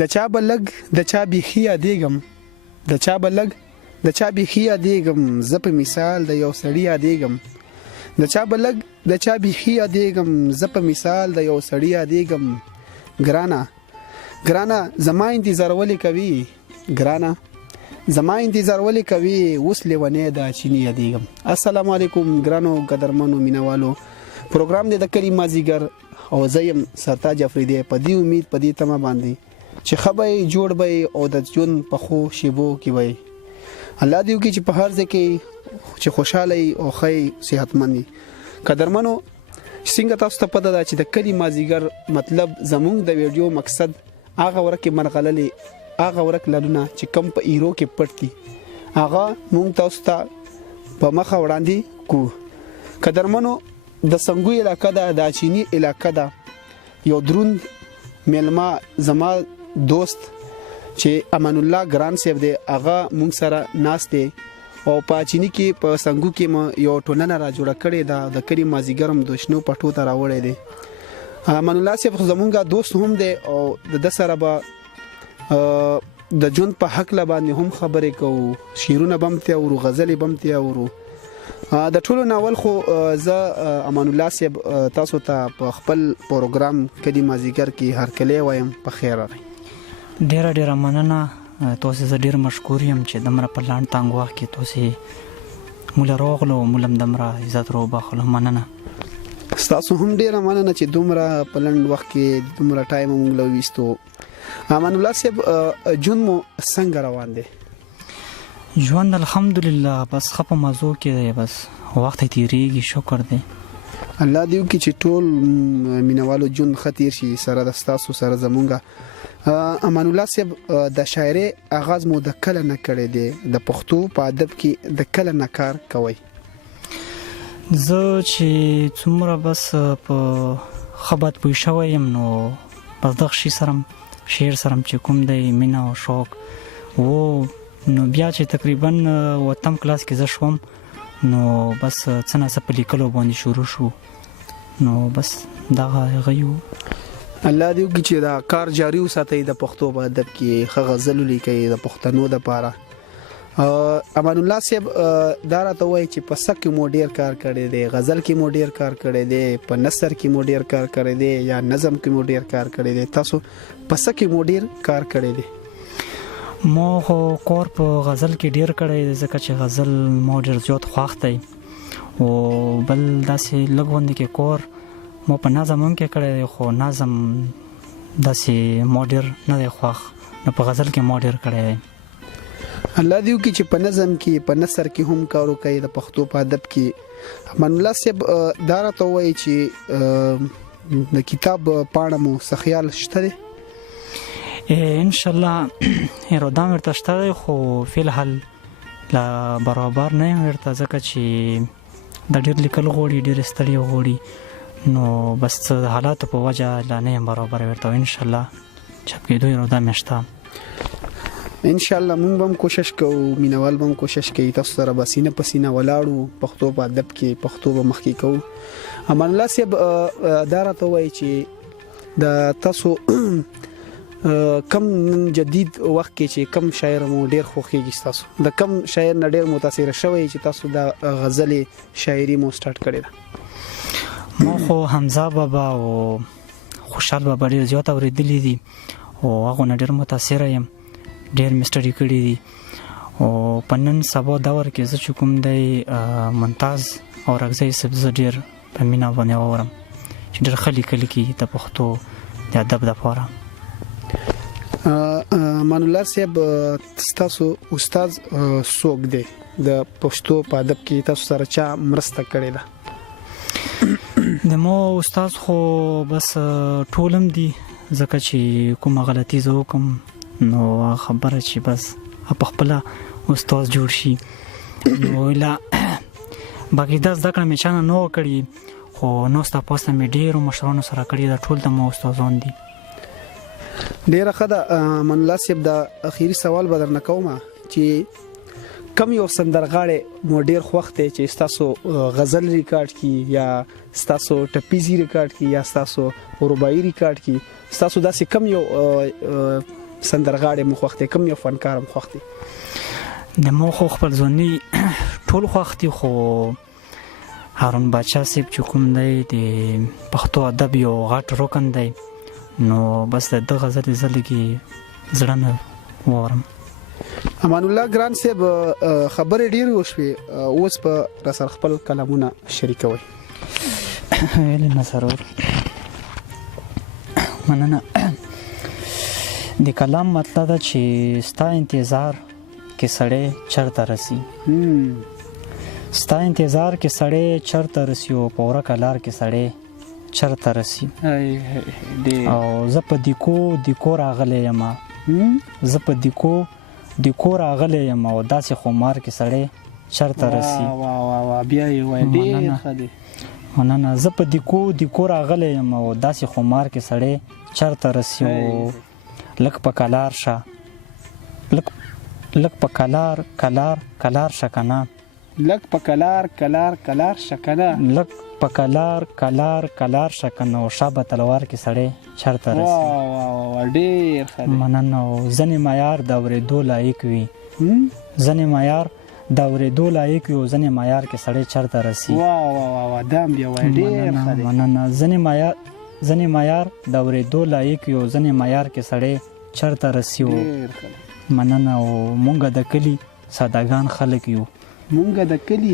د چا بلګ د چا بیخي یادېږم د چا بلګ د چا بیخي یادېږم زه په مثال د یو سړي یادېږم د چا بلګ د چا بیخي یادېږم زه په مثال د یو سړي یادېږم ګرانه زما انتظار ولې کوي ګرانه زما انتظار ولې کوي اوس لیونی د چینی یادېږم. السلام علیکم ګرانو قدرمنو مینوالو پروګرام د کلی مازیګر او زیم سرتاج افریدی په دې امید په دې تمه باندې چې خبرې جوړ به او د ژوند په خو شیبو کې وي. الله دې وکړي چې په هر ځای کې چې خوشاله او ښه صحتمند قدرمنو څنګه تاسو ته پته ده چې د کلی مازیګر مطلب زموږ د ویډیو مقصد هغه ورکه مرغللې هغه ورک لرونه چې کم په ایرو کې پټ دي هغه مونږ تاسو ته په مخه وړاندې کو. قدرمنو د سنگو علاقه ده د چینی علاقه ده یو دروند ملما زما دوست چې امان الله ګران صاحب دی هغه مونږ سره ناس دی او په چینی کې په سنگو کې ما یو ټولنه را جوړه کړې ده د کلی مازیګرم دوشنو پټو ته راوړې دي. امان الله صاحب زمونږ دوست هم دی او د سره به د جون په حق لا باندې هم خبرې کوو شیرونه بمته او غزلې بمته او د ټولو ناول خو زه امان الله صاحب تاسو ته په خپل پروګرام کلی مازیګر کې هر کله وایم په خیر راغی. ډیره مننه تاسو زه ډیر مشکور یم چې دمره په لاند تانګ وخت کې تاسو مولا روغلو مولم دمره عزت رو باخله مننه. تاسو هم ډیره مننه چې دومره په لاند وخت کې دومره ټایم موږ لويستو. امان الله صاحب جون مو څنګه روان دي؟ ژوند الحمدلله بس خپ مزو کې بس وخت تیریږي شکر دی. الله دې وکړي چې ټول مینوالو جون خطیر شي سره د تاسو سره زمونږه. امان الله صاحب د شاعري آغاز مو د کله نه کړی دی د پښتو په ادب کې د کله نه کار کوي؟ زه چې څومره بس په خبرت پوه شوم نو بس دغه شي سره شعر سره چې کوم دی مینا او شوق وو نو بیا چې تقریبا وتم کلاس کې ز شوم نو بس څنګه څه لیکلو باندې شروع شو نو بس دا غيو. الله دې وکړي چې دا کار جاری وساتي د پښتو په ادب کې ښه غزل لیکي د پښتنو د پاره. امان الله صاحب دا راته وایي چې په سکه مو ډیر کار کړی دی غزل کې مو ډیر کار کړی دی په نثر کې مو ډیر کار کړی دی یا نظم کې مو ډیر کار کړی دی تاسو په سکه مو ډیر کار کړی دی؟ مو خو کور په غزل کې ډیر کړی ځکه چې غزل مو ډیر زیات خوښ دی او بل داسې لګوند کې کور مو په نظم هم کې کړی خو نظم داسې مو ډیر نه دی خوښ نو په غزل کې مو ډیر کړی دی. الله دې وکړي چې په نظم کې په نثر کې هم کار وکړي د پښتو په ادب کې. امان الله صاحب دا راته وایي چې د کتاب پاڼه مو سخیال شته دی؟ ان شاء الله ارادام ورته شته خو فل حل لا برابر نه ورته ځکه چې د ډیر لیکل غوړي ډیر ستړي غوړي نو بس حالات په وجه لا نه برابر ورته ان شاء الله چپ کې دوی ارادام شته ان شاء الله مونږ هم کوشش کوو مینوال هم کوشش کوي تاسو سره بسینه پسینه ولاړو پښتو په ادب کې پښتو به مخکې کوو. امان الله صاحب دا راته وایي چې د تاسو کم جدید وخت کې چې کم شاعر مو ډیر خوښیږي تاسو د کم شاعر نه ډیر متاثر شوی چې تاسو د غزل شاعري مو سٹارټ کړی ده؟ مو خو حمزه بابا او خوشحال بابا ډیر زیات اوریدلی دي او هغه نه ډیر متاثر یم ډیر مستری کړی دي او پنن سبا دور کې زه کوم دی ممتاز او رغزي سبز ډیر په مینا باندې اورم چې ډیر خلی کلی کې د پښتو د ادب د لپاره. امان الله صاحب تاسو استاد سوګ دی د پښتو په ادب کې تاسو سره چا مرسته کړې ده؟ د مو استاد خو بس ټولم دي ځکه چې کومه غلطي زه وکم نو خبره چې بس په خپل استاد جوړ شي نو لا باقي د زده کړې مې چانه نو کړی خو نو ستاسو پاسه مې ډیرو مشرانو سره کړی دا ټول د مو استادان دي. ډیره ښه من الله صاحب دا اخیری سوال به درنه کوم چې کم یو سندرغاړی مو ډیر خوښ دی چې تاسو غزل ریکارډ کی یا تاسو ټپیزي ریکارډ کی یا تاسو رباعي ریکارډ کی تاسو داسې کم یو سندرغاړی مو خوښ دی، کوم یو فنکار مو خوښ دی؟ د مو خو خپل ځواني ټول خوښ دي، خو هارون باچا صاحب چې کوم دی د پښتو ادب یو غټ رکن دی، نو بس د دغه ځل زه لږې زړه نه واورم. امان الله ګران صاحب خبرې ډېرې وشوې، اوس په راسره خپل کلامونه شریکوئ. ویلې نه ضرور، مننه. د کلام مطلب ده چې ستا انتظار کې سړی چرته رسي، ستا انتظار کې سړی چرته رسي، او په ورکه لار کې سړی چرته رسي. او زه په دیکو راغلی یم، زه په دیکو راغلی یم، او داسې خمار کې سړی چرته رسي. بیا یې وایي ډېر ښه دی. مننه. زه په دیکو راغلی یم، او داسې خمار کې سړی چرته رسي. او لږ په کلار شه، لږ په کلار شه کنه، لږ په کلار شه کنه، لږ په کلار شه کنه، او شابه تلوار کې سړی چرته رسي. ډېر ښه دی. مننه. او ځنې معیار د اورېدو لایق وي، ځنې معیار د اورېدو لایق وي، او ځنې معیار کې سړی چرته رسي. دا هم بیا وایي ډېر ښه دی. مننه. ځنې معیار د اورېدو لایق وي، او ځنې معیار کې سړی چرته رسي. مننه. او مونږ د کلي سادهګان خلک یو، مونږ د کلي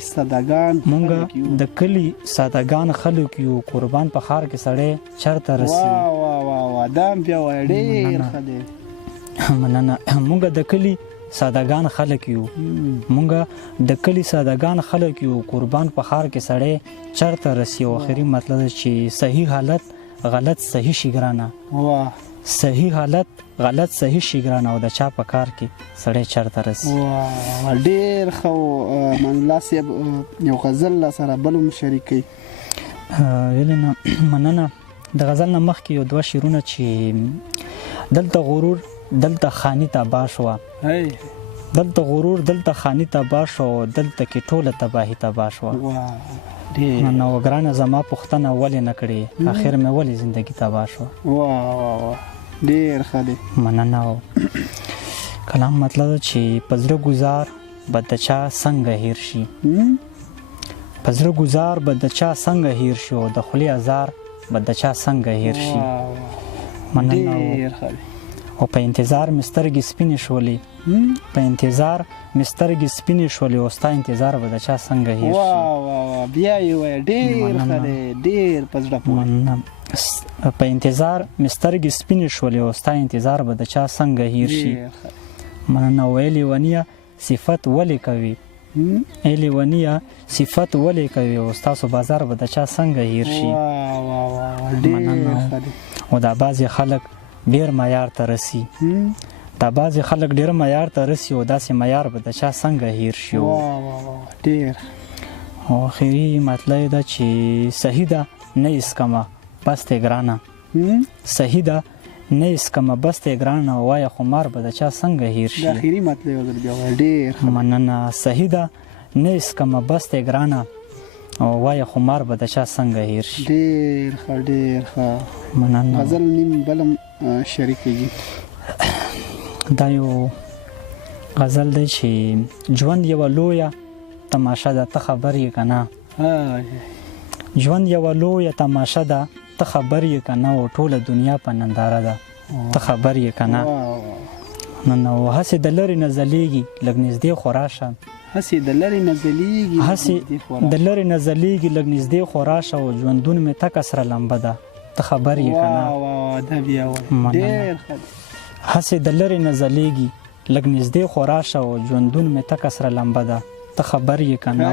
سادهګان خلک یو، قربان په ښار کې سړی چرته رسي. دا هم بیا وایي ډېر ښه دی. مننه. مونږ د کلي سادهګان خلک یو، مونږ د کلي سادهګان خلک یو، قربان په ښار کې سړی چرته رسي. او آخري مطلب چې صحیح حالت غلط صحیح شي ګرانه، صحیح حالت غلط صحیح شي ګرانه، او د چا په کار کې سړی چرته رسي. ډېر ښه. امان الله صاحب یو غزل سره بل هم شریکوي. ویلې نه، مننه. د غزل نه مخکې یو دوه شعرونه چې دلته غرور دلته خاني تباه شوه، دلته غرور دلته خاني تباه شوه، دلته کې ټوله تباهي تباه شوه. نو ګرانه زما پوښتنه ولې نه کړې، اخر مې ولې زندگی تباه شوه. ډېر ښه دی. مننه. کلام مطلب چې په زړه ګزار به د چا څنګه هیر شي، په زړه ګزار به د چا څنګه هیر شي، او د خولې ازار به د چا څنګه هیر شي. مننه. او په انتظار مې سترګې سپینې شولې، په انتظار مې سترګې سپینې شولې، او ستا انتظار به د چا څنګه هیر شي. بیا یې وایي ډېر ښه دی، ډېر په زړه پورې. مننه. په انتظار مې سترګې سپینې شولې، او ستا انتظار به د چا څنګه هیر شي. مننه. او ای لیونیه صفت ولې کوي، ای لیونیه صفت ولې کوي، او ستاسو بازار به د چا څنګه هیر شي. مننه. او دا بعضې خلک ډېر معیار ته رسي، دا بعضې خلک ډېر معیار ته رسي، او داسې معیار به د چا څنګه هیر شي. ډېر. او آخري مطلب دا چې صحیح ده نه اسکمه بس ته ګرانه، صحیح ده نه اسکمه بس ته ګرانه، وایه خمار به د چا څنګه هیر شي. آخري مطلب ډېر. مننه. صحیح ده نه اسکمه بس ته ګرانه، او وایه خمار به د چا څنګه هیر شي. ډېر ښه، ډېر ښه. مننه. غزل نیم بلم شریکېږي. دا یو غزل دی چې ژوند یوه لویه تماشه ده، ته خبر یې که نه، ژوند یوه لویه تماشه ده، ته خبر یې که نه، او ټوله دنیا په ننداره ده، ته خبر یې که نه. نو هسې د لرې نه ځلیږي لږ نږدې خو راشه، هسې د لرې نه ځلیږي لږ نږدې خو راشه، او ژوندون مې تکه سره لمبه ده، ته خبر یې که نه. هسې د لرې نه ځلیږي لږ نږدې خو راشه، او ژوندون مې تکه سره لمبه ده، ته خبر یې که نه.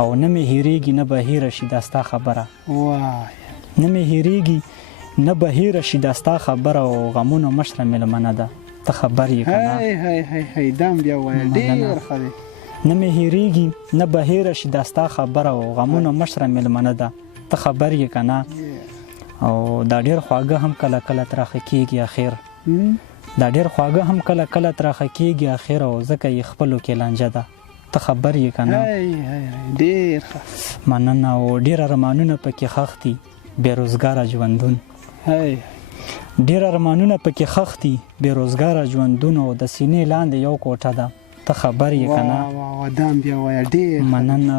او نه مې هېرېږي نه به هېره شي دا ستا خبره، نه مې هېرېږي نه به هېره شي دا ستا خبره، او غمونو مشره مېلمنه ده، ته خبر یې که نه. نه مې هېرېږي نه به هېره شي دا ستا خبره، او غمونو مشره مېلمنه ده، ته خبر یې که نه. او دا ډېر خواږه هم کله کله تراخه کېږي اخر، دا ډېر خواږه هم کله کله تراخه کېږي اخر، او ځکه یې خپلو کې لانجه ده، ته خبر یې که نه. ډېر ښه. مننه. او ډېر ارمانونه پکې ښخ دي، بېروزګاره ژوندون، ډیر ارمانونه پکې خښتي بیروزګاره ژوندونه د سینې لاندې یو کوټه ده ته خبر یې کنه دام بیا وای ډیر مننه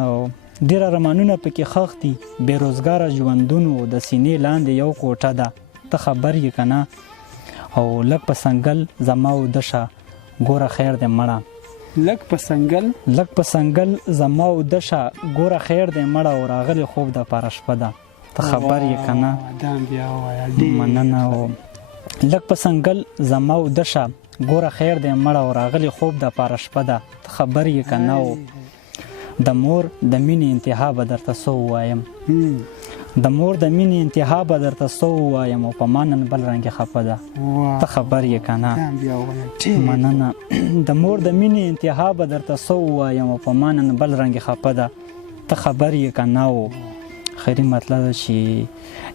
ډیر ارمانونه پکې خښتي بیروزګاره ژوندونه د سینې لاندې یو کوټه ده ته خبر یې کنه او لک په سنگل زما او دشه ګوره خیر دې مړه لک په سنگل زما او دشه ګوره خیر دې مړه او راغلی خوب د پاره شپه ده ته خبر یې کنه دام بیا وای ډیر مننه لک په سنگل زما او دشه ګوره خیر دې مړه او راغلی خوب د پاره شپه ده ته خبر یې کنه د مور د مینې انتها به درته څه ووایم د مور د مینې انتها به درته څه ووایم او په ما نن بل رنګې خفه ده ته خبر یې کنه مننه د مور د مینې انتها به درته څه ووایم او په ما نن بل رنګې خفه ده ته خبر یې کنه خیري مطلب ده چې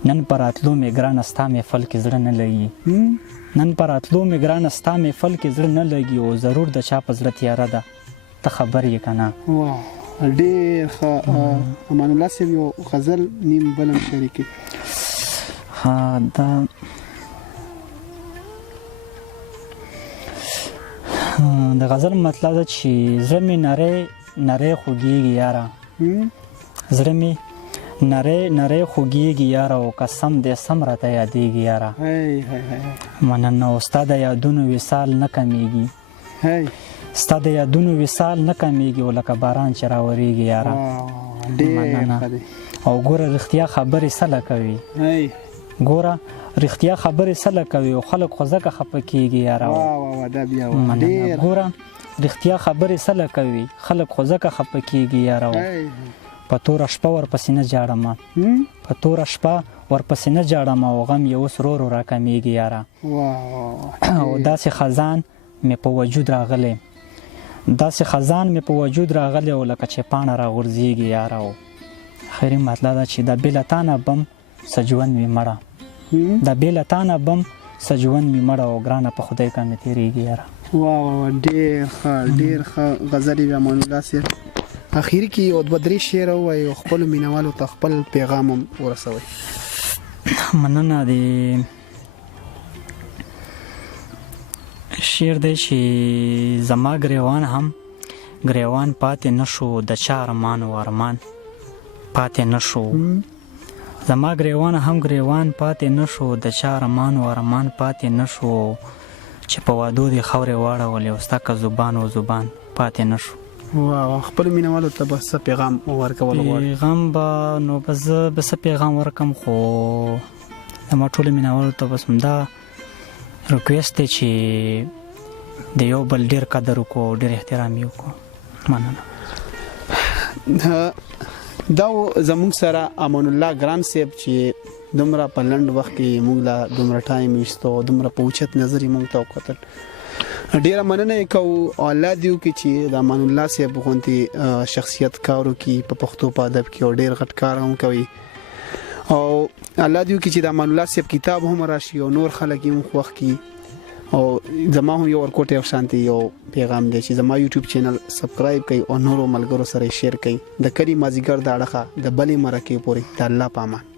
نن پر راتلو مې ګرانه ستا محفل کې زړه نه لګي نن پر راتلو مې ګرانه ستا محفل کې زړه نه لګي او ضرور د چا په زړه تیاره ده ته خبر یې کنه ډیر ښه امان الله صاحب یو غزل نیم بلم شریکي دا د غزل مطلب ده چې زړه مې نری خوږیږي یاره زړه مې نری خوږیږي یاره او قسم دې سم راته یادېږي یاره مننه او ستا د یادونو وصال نه کمیږي ستا د یادونو وصال نه کمیږي او لکه باران چې راورېږي یاره مننه او ګوره رښتیا خبرې سله کوي ګوره رښتیا خبرې سله کوي او خلک خو ځکه خفه کېږي یاره مننه ګوره رښتیا خبرې سله کوي خلک خو ځکه خفه کېږي یاره په توره شپه ورپسې نه جاړم په توره شپه ورپسې نه جاړم او غم یې اوس ورو را کمیږي یاره او داسې خزان مې په وجود راغلی داسې خزان مې په وجود راغلی او لکه چې پاڼه راغورځېږي یاره او خیري مطلب ده چې د بې له تا نه بم څه ژوند مې مړه د بې له تا نه بم څه ژوند مې مړه او ګرانه په خدای کا مې تېرېږي یاره ډېر ښه غزل یې امان الله صاحب اخر کې یو دوه درې شعر ووایي او خپلو مینوالو ته خپل پیغام هم ورسوئ مننه د شعر دی چې زما ګریوان هم ګریوان پاتې نشو د چا ارمان و ارمان پاتې نشو زما ګریوان هم ګریوان پاتې نشو د چا ارمان و ارمان پاتې نشو چې په وادو دې خاورې واړولې او ستا که زبان و زبان پاتې نشو خپل مینوالو ته به څه پیغام ورکول غواړې پیغام به نو به زه به څه پیغام ورکم خو زما ټولو مینوالو ته بس همدا ریکویسټ دی چې د یو بل ډېر قدر وکړو او ډېر احترام یې وکړو مننه دا زموږ سره امان الله ګران صاحب چې دومره په لنډ وخت کې موږ لا دومره ټایم ویستو دومره په اوچت نظر یې موږ ته وکتل ډیره مننه کوو الله دې وکړي چې د امان الله صاحب غونډې شخصیت کارو کې په پښتو په ادب کې ډېر غټ کار هم کوي او الله دې وکړي چې د امان الله صاحب کتاب هم راشي او نور خلک یې خوښ کړي او زما هم یو ورکوټ یو شانتي یو پیغام دی چې زما یوټیوب چینل سبسکرایب کړئ او نورو ملګرو سره شیر کړئ د کلی مازیګر د اړخه د بلې مرکې پورې د الله پامان